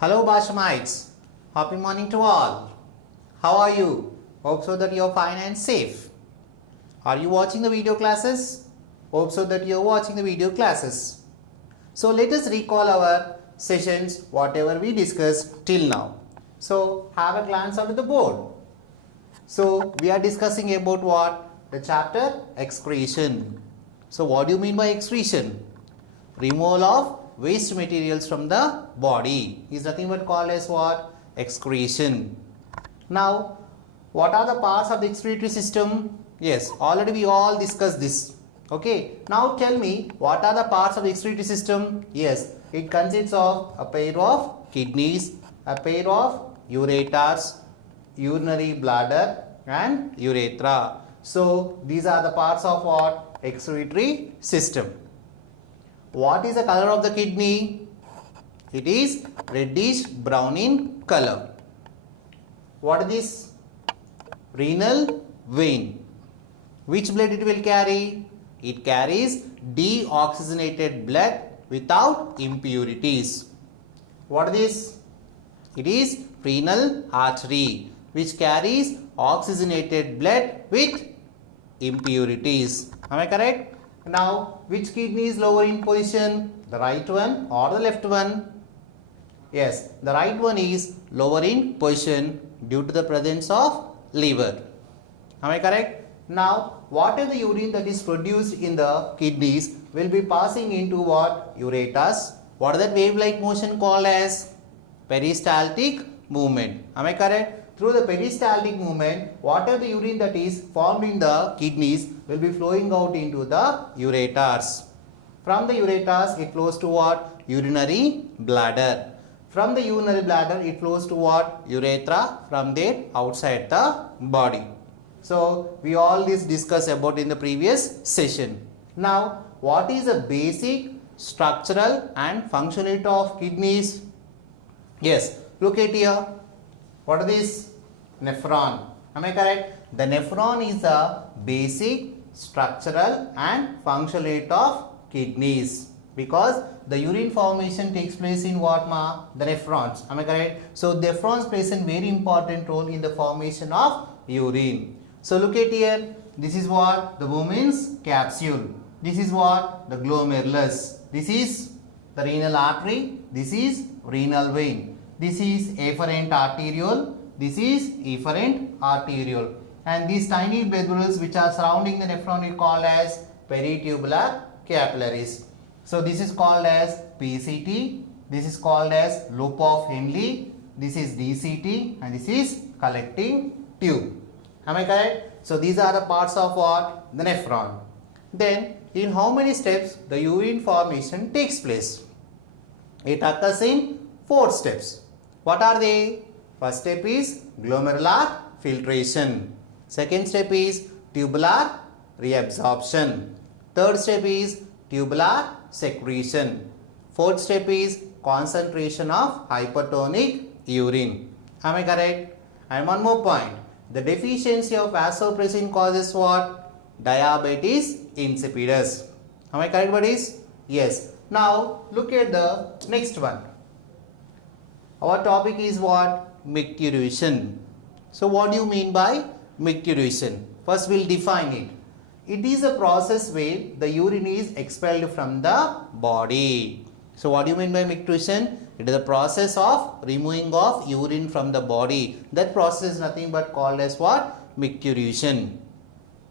Hello Bashamites, happy morning to all. How are you? Hope so that you are fine and safe. Are you watching the video classes? Hope so that you are watching the video classes. So let us recall our sessions, whatever we discussed till now. So have a glance onto the board. So we are discussing about what? The chapter excretion. So what do you mean by excretion? Removal of waste materials from the body is nothing but called as what? Excretion. Now, what are the parts of the excretory system? Yes, already we all discussed this. Okay, now tell me, what are the parts of the excretory system? Yes, it consists of a pair of kidneys, a pair of ureters, urinary bladder and urethra. So, these are the parts of what? Excretory system. What is the color of the kidney? It is reddish brown in color. What is this? Renal vein. Which blood it will carry? It carries deoxygenated blood without impurities. What is this? It is renal artery, which carries oxygenated blood with impurities. Am I correct? Now, which kidney is lower in position? The right one or the left one? Yes, the right one is lower in position due to the presence of liver. Am I correct? Now, what is the urine that is produced in the kidneys will be passing into what? Ureters. What is that wave-like motion called as? Peristaltic movement. Am I correct? Through the peristaltic movement, whatever the urine that is formed in the kidneys will be flowing out into the ureters. From the ureters, it flows to what? Urinary bladder. From the urinary bladder, it flows to what? Urethra. From there, outside the body. So, we all this discussed about in the previous session. Now, what is the basic structural and functionality of kidneys? Yes, look at here. What is this? Nephron. Am I correct? The nephron is the basic structural and functionality of kidneys, because the urine formation takes place in what, ma? The nephrons. Am I correct? So nephrons plays a very important role in the formation of urine. So look at here. This is what? The woman's capsule. This is what? The glomerulus. This is the renal artery. This is renal vein. This is afferent arteriole. This is efferent arteriole. And these tiny glomerulus which are surrounding the nephron are called as peritubular capillaries. So this is called as PCT. This is called as loop of Henle. This is DCT and this is collecting tube. Am I correct? So these are the parts of what? The nephron. Then in how many steps the urine formation takes place? It occurs in 4 steps. What are they? First step is glomerular filtration. Second step is tubular reabsorption. Third step is tubular secretion. Fourth step is concentration of hypertonic urine. Am I correct? And one more point. The deficiency of vasopressin causes what? Diabetes insipidus. Am I correct, buddies? Yes. Now look at the next one. Our topic is what? Micturition. So what do you mean by micturition? First we'll define it. It is a process where the urine is expelled from the body. So what do you mean by micturition? It is a process of removing of urine from the body. That process is nothing but called as what? Micturition.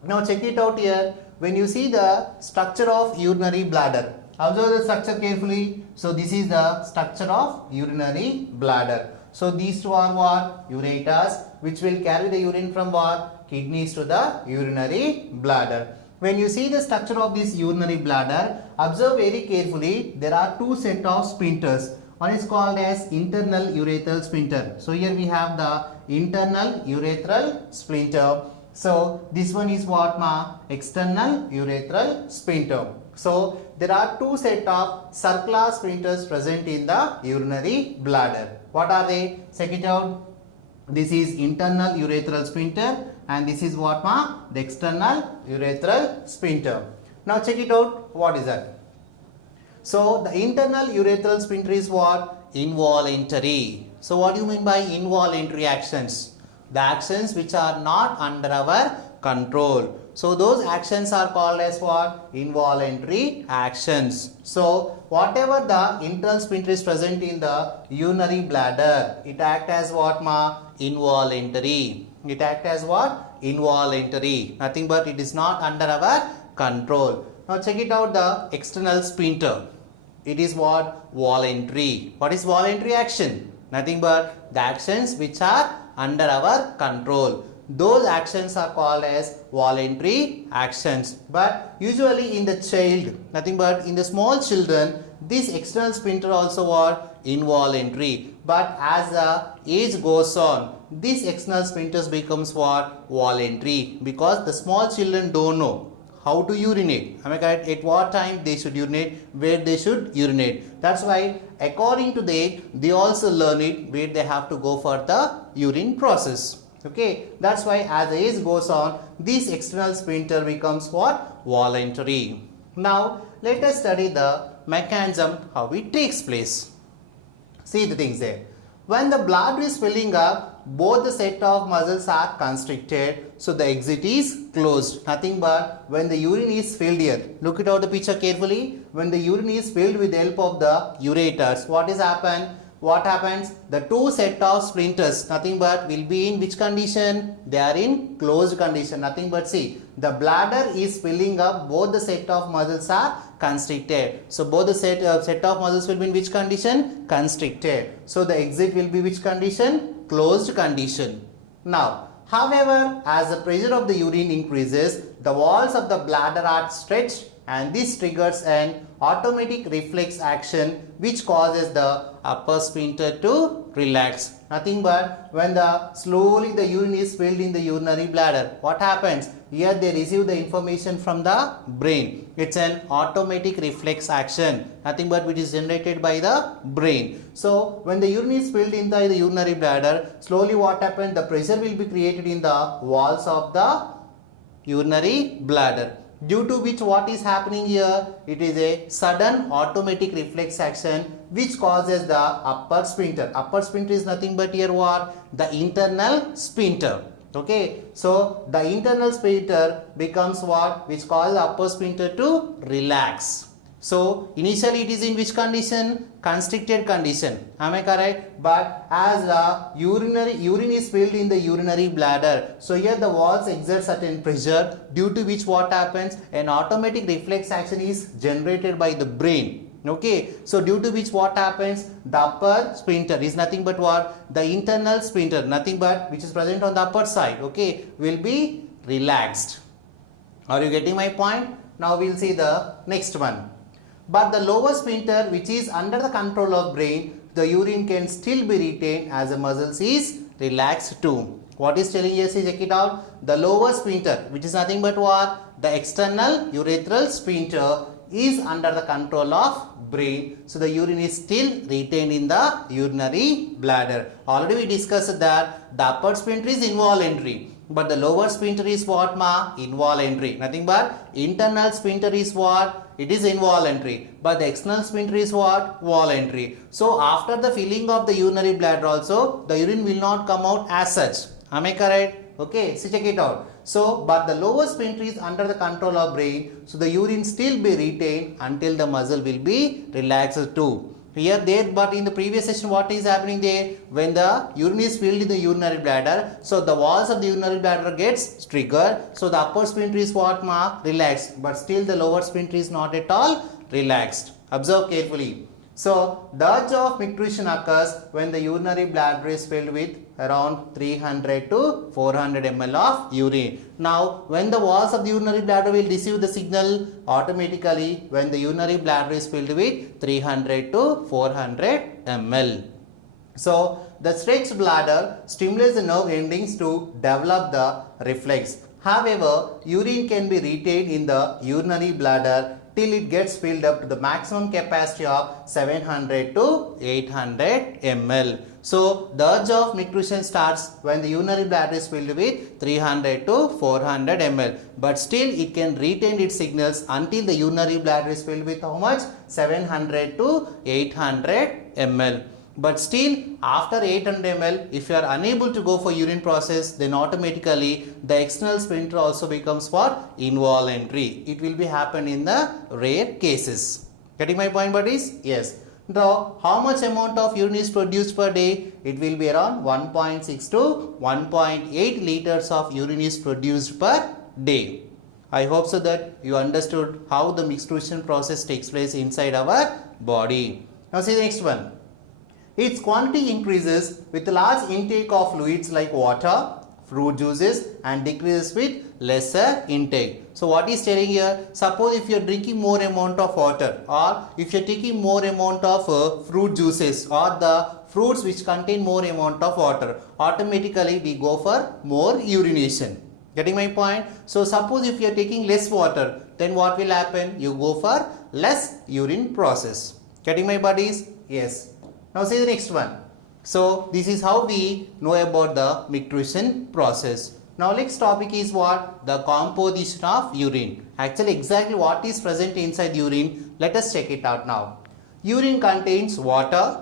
Now check it out here. When you see the structure of urinary bladder, observe the structure carefully. So this is the structure of urinary bladder. So these two are what? Ureters, which will carry the urine from what? Kidneys to the urinary bladder. When you see the structure of this urinary bladder, observe very carefully. There are 2 sets of sphincters. One is called as internal urethral sphincter. So here we have the internal urethral sphincter. So this one is what, ma? External urethral sphincter. So there are 2 sets of circular sphincters present in the urinary bladder. What are they? Check it out. This is internal urethral sphincter and this is what, ma? The external urethral sphincter. Now check it out. What is that? So the internal urethral sphincter is what? Involuntary. So what do you mean by involuntary actions? The actions which are not under our control. So those actions are called as what? Involuntary actions. So whatever the internal sphincter is present in the urinary bladder, it acts as what, ma? Involuntary. It acts as what? Involuntary. Nothing but it is not under our control. Now check it out, the external sphincter. It is what? Voluntary. What is voluntary action? Nothing but the actions which are under our control. Those actions are called as voluntary actions. But usually in the child, nothing but in the small children, this external sphincter also what? Involuntary. But as the age goes on, this external sphincter becomes what? Voluntary. Because the small children don't know how to urinate. Am I correct? At what time they should urinate, where they should urinate. That's why according to that, they also learn it where they have to go for the urine process. Okay, that's why as the age goes on, this external sphincter becomes what? Voluntary. Now, let us study the mechanism, how it takes place. See the things there. When the bladder is filling up, both the set of muscles are constricted, so the exit is closed. Nothing but when the urine is filled here. Look at out the picture carefully. When the urine is filled with the help of the ureters, what is happen? What happens? The two set of splinters, nothing but will be in which condition? They are in closed condition. Nothing but see, the bladder is filling up, both the set of muscles are constricted. So both the set of muscles will be in which condition? Constricted. So the exit will be which condition? Closed condition. Now, however, as the pressure of the urine increases, the walls of the bladder are stretched, and this triggers an automatic reflex action which causes the upper sphincter to relax. Nothing but when slowly the urine is filled in the urinary bladder, what happens? Here they receive the information from the brain. It's an automatic reflex action, nothing but which is generated by the brain. So when the urine is filled inside the urinary bladder, slowly what happens? The pressure will be created in the walls of the urinary bladder. Due to which what is happening here? It is a sudden automatic reflex action which causes the upper sphincter. Upper sphincter is nothing but here what? The internal sphincter. Okay. So the internal sphincter becomes what? Which causes the upper sphincter to relax. So initially it is in which condition? Constricted condition. Am I correct? But as the urine is filled in the urinary bladder, so here the walls exert certain pressure, due to which what happens? An automatic reflex action is generated by the brain. Okay, so due to which what happens? The upper sphincter is nothing but what? The internal sphincter, nothing but which is present on the upper side, okay, will be relaxed. Are you getting my point? Now we will see the next one. But the lower sphincter, which is under the control of brain, the urine can still be retained as the muscles is relaxed too. What is telling us? Check it out. The lower sphincter, which is nothing but what? The external urethral sphincter is under the control of brain. So the urine is still retained in the urinary bladder. Already we discussed that the upper sphincter is involuntary, but the lower sphincter is what, ma? Involuntary. Nothing but internal sphincter is what? It is involuntary, but the external sphincter is what? Voluntary. So after the filling of the urinary bladder also, the urine will not come out as such. Am I correct? Okay, so check it out. So, but the lower sphincter is under the control of brain, so the urine still be retained until the muscle will be relaxed too. Here, there, but in the previous session, what is happening there? When the urine is filled in the urinary bladder, so the walls of the urinary bladder gets triggered. So the upper sphincter is what, ma? Relaxed, but still the lower sphincter is not at all relaxed. Observe carefully. So the urge of micturition occurs when the urinary bladder is filled with around 300 to 400 ml of urine. Now, when the walls of the urinary bladder will receive the signal automatically when the urinary bladder is filled with 300 to 400 ml. So, the stretched bladder stimulates the nerve endings to develop the reflex. However, urine can be retained in the urinary bladder till it gets filled up to the maximum capacity of 700 to 800 ml. So, the urge of micturition starts when the urinary bladder is filled with 300 to 400 ml. But still it can retain its signals until the urinary bladder is filled with how much? 700 to 800 ml. But still, after 800 ml, if you are unable to go for urine process, then automatically the external sphincter also becomes what? Involuntary. It will be happen in the rare cases. Getting my point, buddies? Yes. Now, how much amount of urine is produced per day? It will be around 1.6 to 1.8 liters of urine is produced per day. I hope so that you understood how the micturition process takes place inside our body. Now see the next one. Its quantity increases with large intake of fluids like water, fruit juices, and decreases with lesser intake. So what is telling here? Suppose if you are drinking more amount of water, or if you are taking more amount of fruit juices or the fruits which contain more amount of water, automatically we go for more urination. Getting my point? So suppose if you are taking less water, then what will happen? You go for less urine process. Getting my buddies? Yes. Now see the next one. So this is how we know about the micturition process. Now next topic is what? The composition of urine. Actually exactly what is present inside urine. Let us check it out now. Urine contains water,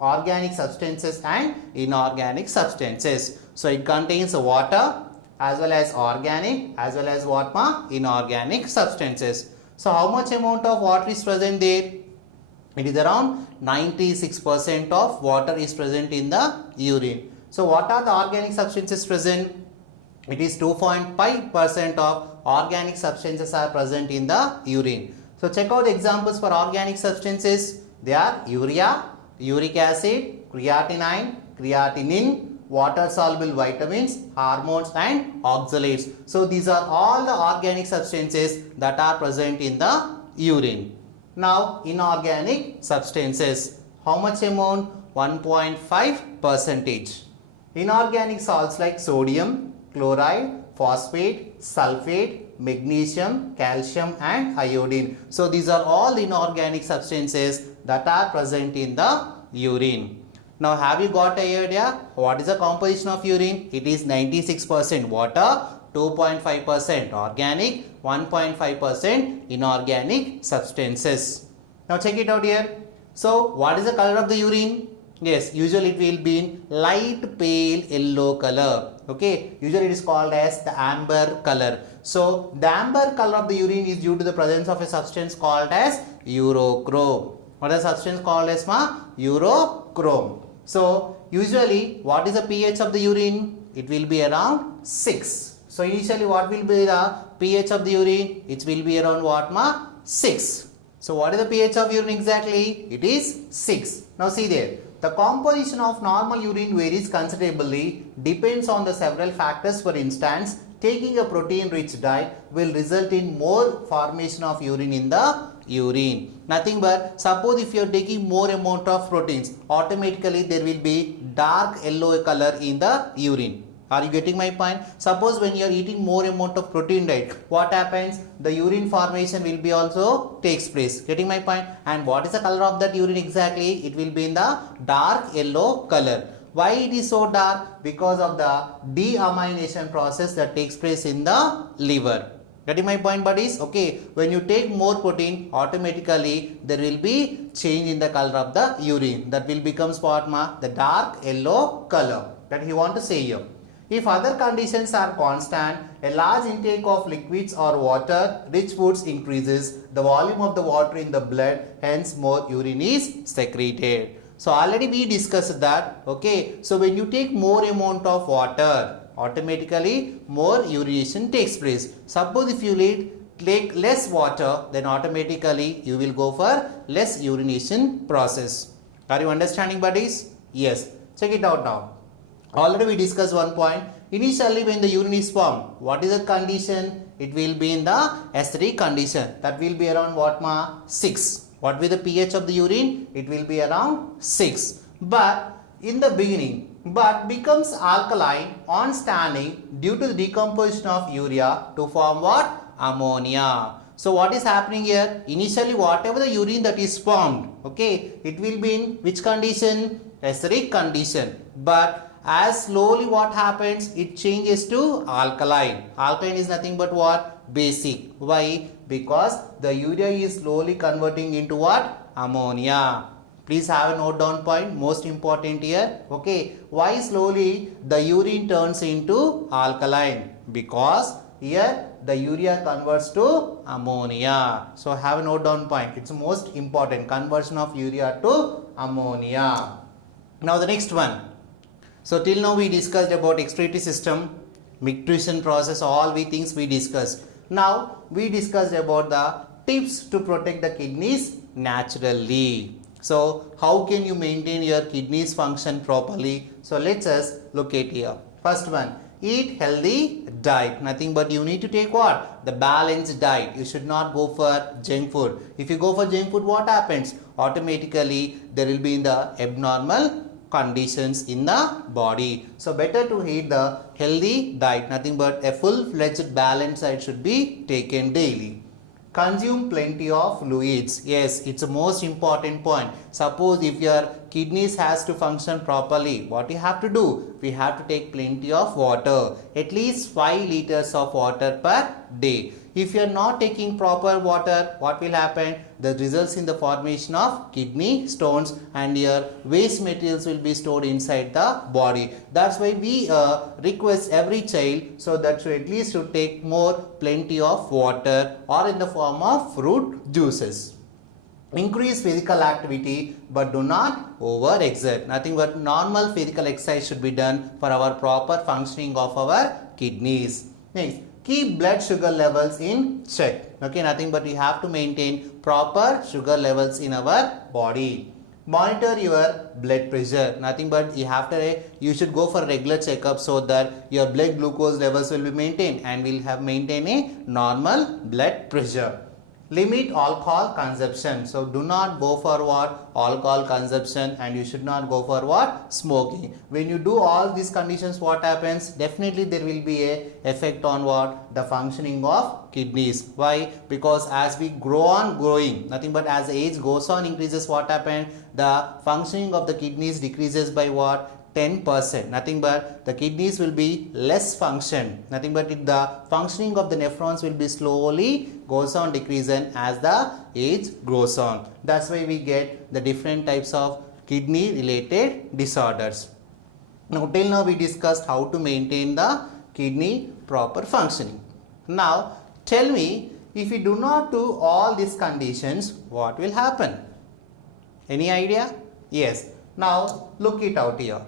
organic substances and inorganic substances. So it contains water as well as organic as well as what ma? Inorganic substances. So how much amount of water is present there? It is around 96% of water is present in the urine. So what are the organic substances present? It is 2.5% of organic substances are present in the urine. So check out the examples for organic substances. They are urea, uric acid, creatinine, creatinine, water soluble vitamins, hormones and oxalates. So these are all the organic substances that are present in the urine. Now inorganic substances. How much amount? 1.5%. Inorganic salts like sodium, chloride, phosphate, sulfate, magnesium, calcium and iodine. So these are all inorganic substances that are present in the urine. Now have you got an idea what is the composition of urine? It is 96% water, 2.5% organic, 1.5% inorganic substances. Now check it out here. So what is the color of the urine? Yes, usually it will be in light pale yellow color. Okay, usually it is called as the amber color. So the amber color of the urine is due to the presence of a substance called as urochrome. What is the substance called as urochrome? So usually what is the pH of the urine? It will be around 6. So initially what will be the pH of the urine? It will be around what 6. So what is the pH of urine exactly? It is 6. Now see there. The composition of normal urine varies considerably, depends on the several factors. For instance, taking a protein rich diet will result in more formation of urine in the urine. Nothing but suppose if you are taking more amount of proteins, automatically there will be dark yellow color in the urine. Are you getting my point? Suppose when you are eating more amount of protein diet, what happens? The urine formation will be also takes place. Getting my point? And what is the color of that urine exactly? It will be in the dark yellow color. Why it is so dark? Because of the deamination process that takes place in the liver. Getting my point, buddies? Okay, when you take more protein, automatically there will be change in the color of the urine. That will become what the dark yellow color. That you want to say here. If other conditions are constant, a large intake of liquids or water rich foods increases the volume of the water in the blood, hence more urine is secreted. So already we discussed that. Okay, so when you take more amount of water, automatically more urination takes place. Suppose if you take less water, then automatically you will go for less urination process. Are you understanding, buddies? Yes. Check it out now. Already we discussed one point. Initially when the urine is formed, what is the condition? It will be in the acidic condition. That will be around what 6. What will the pH of the urine? It will be around 6. But in the beginning, but becomes alkaline on standing due to the decomposition of urea to form what? Ammonia. So what is happening here? Initially whatever the urine that is formed, okay, it will be in which condition? Acidic condition. But as slowly what happens? It changes to alkaline. Alkaline is nothing but what? Basic. Why? Because the urea is slowly converting into what? Ammonia. Please have a note down point, most important here. Okay, why slowly the urine turns into alkaline? Because here the urea converts to ammonia. So have a note down point. It's most important, conversion of urea to ammonia. Now the next one. So till now we discussed about excretory system, micturition process, all we things we discussed. Now we discussed about the tips to protect the kidneys naturally. So how can you maintain your kidneys function properly? So let's us look at here. First one, eat healthy diet. Nothing but you need to take what? The balanced diet. You should not go for junk food. If you go for junk food, what happens? Automatically there will be the abnormal conditions in the body. So better to eat the healthy diet. Nothing but a full-fledged balanced diet should be taken daily. Consume plenty of fluids. Yes, it's the most important point. Suppose if your kidneys has to function properly, what you have to do? We have to take plenty of water. At least 5 liters of water per day. If you are not taking proper water, what will happen? The results in the formation of kidney stones and your waste materials will be stored inside the body. That's why we request every child so that you at least should take more plenty of water or in the form of fruit juices. Increase physical activity but do not overexert. Nothing but normal physical exercise should be done for our proper functioning of our kidneys. Next, keep blood sugar levels in check. Okay, nothing but we have to maintain proper sugar levels in our body. Monitor your blood pressure. Nothing but you should go for a regular checkup so that your blood glucose levels will be maintained and will have maintain a normal blood pressure. Limit alcohol consumption. So do not go for what? Alcohol consumption, and you should not go for what? Smoking. When you do all these conditions, what happens? Definitely there will be a effect on what? The functioning of kidneys. Why? Because as we grow on growing, nothing but as age goes on increases, what happens? The functioning of the kidneys decreases by what? 10%. Nothing but the kidneys will be less function. Nothing but the functioning of the nephrons will be slowly goes on decreasing as the age grows on. That's why we get the different types of kidney related disorders. Now till now we discussed how to maintain the kidney proper functioning. Now tell me, if we do not do all these conditions, what will happen? Any idea? Yes. Now look it out here.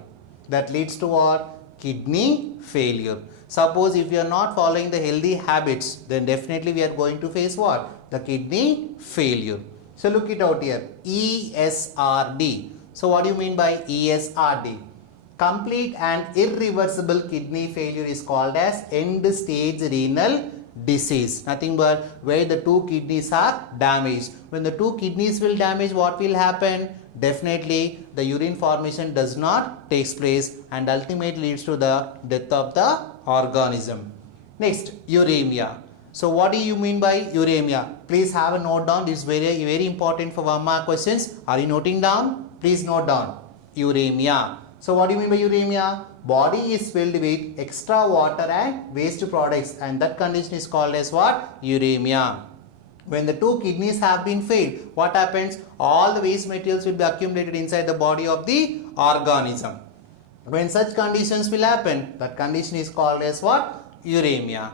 That leads to what? Kidney failure. Suppose if you are not following the healthy habits, then definitely we are going to face what? The kidney failure. So look it out here. ESRD. So what do you mean by ESRD? Complete and irreversible kidney failure is called as end stage renal disease. Nothing but where the two kidneys are damaged. When the two kidneys will damage, what will happen? Definitely the urine formation does not take place and ultimately leads to the death of the organism. Next, uremia. So what do you mean by uremia? Please have a note down. This is very important for 1 mark questions. Are you noting down? Please note down. Uremia. So what do you mean by uremia? Body is filled with extra water and waste products, and that condition is called as what? Uremia. When the two kidneys have been failed, what happens? All the waste materials will be accumulated inside the body of the organism. When such conditions will happen, that condition is called as what? Uremia.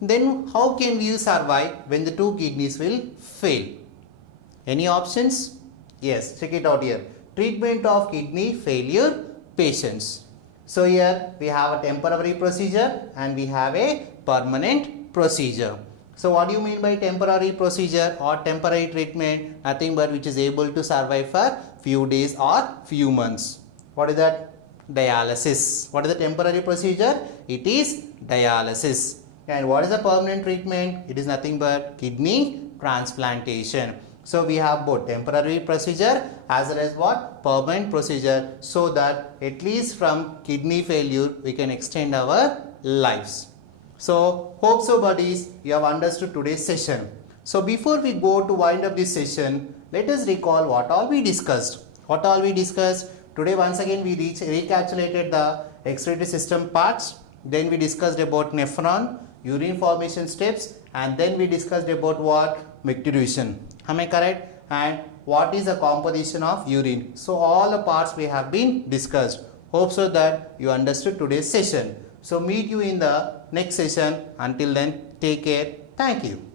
Then how can you survive when the two kidneys will fail? Any options? Yes, check it out here. Treatment of kidney failure patients. So here we have a temporary procedure and we have a permanent procedure. So what do you mean by temporary procedure or temporary treatment? Nothing but which is able to survive for few days or few months. What is that? Dialysis. What is the temporary procedure? It is dialysis. And what is the permanent treatment? It is nothing but kidney transplantation. So we have both temporary procedure as well as what? Permanent procedure, so that at least from kidney failure we can extend our lives. So hope so buddies, you have understood today's session. So before we go to wind up this session, let us recall what all we discussed. What all we discussed? Today once again we recapitulated the excretory system parts. Then we discussed about nephron, urine formation steps, and then we discussed about what? Micturition. Am I correct? And what is the composition of urine. So all the parts we have been discussed. Hope so that you understood today's session. So meet you in the next session. Until then, take care. Thank you.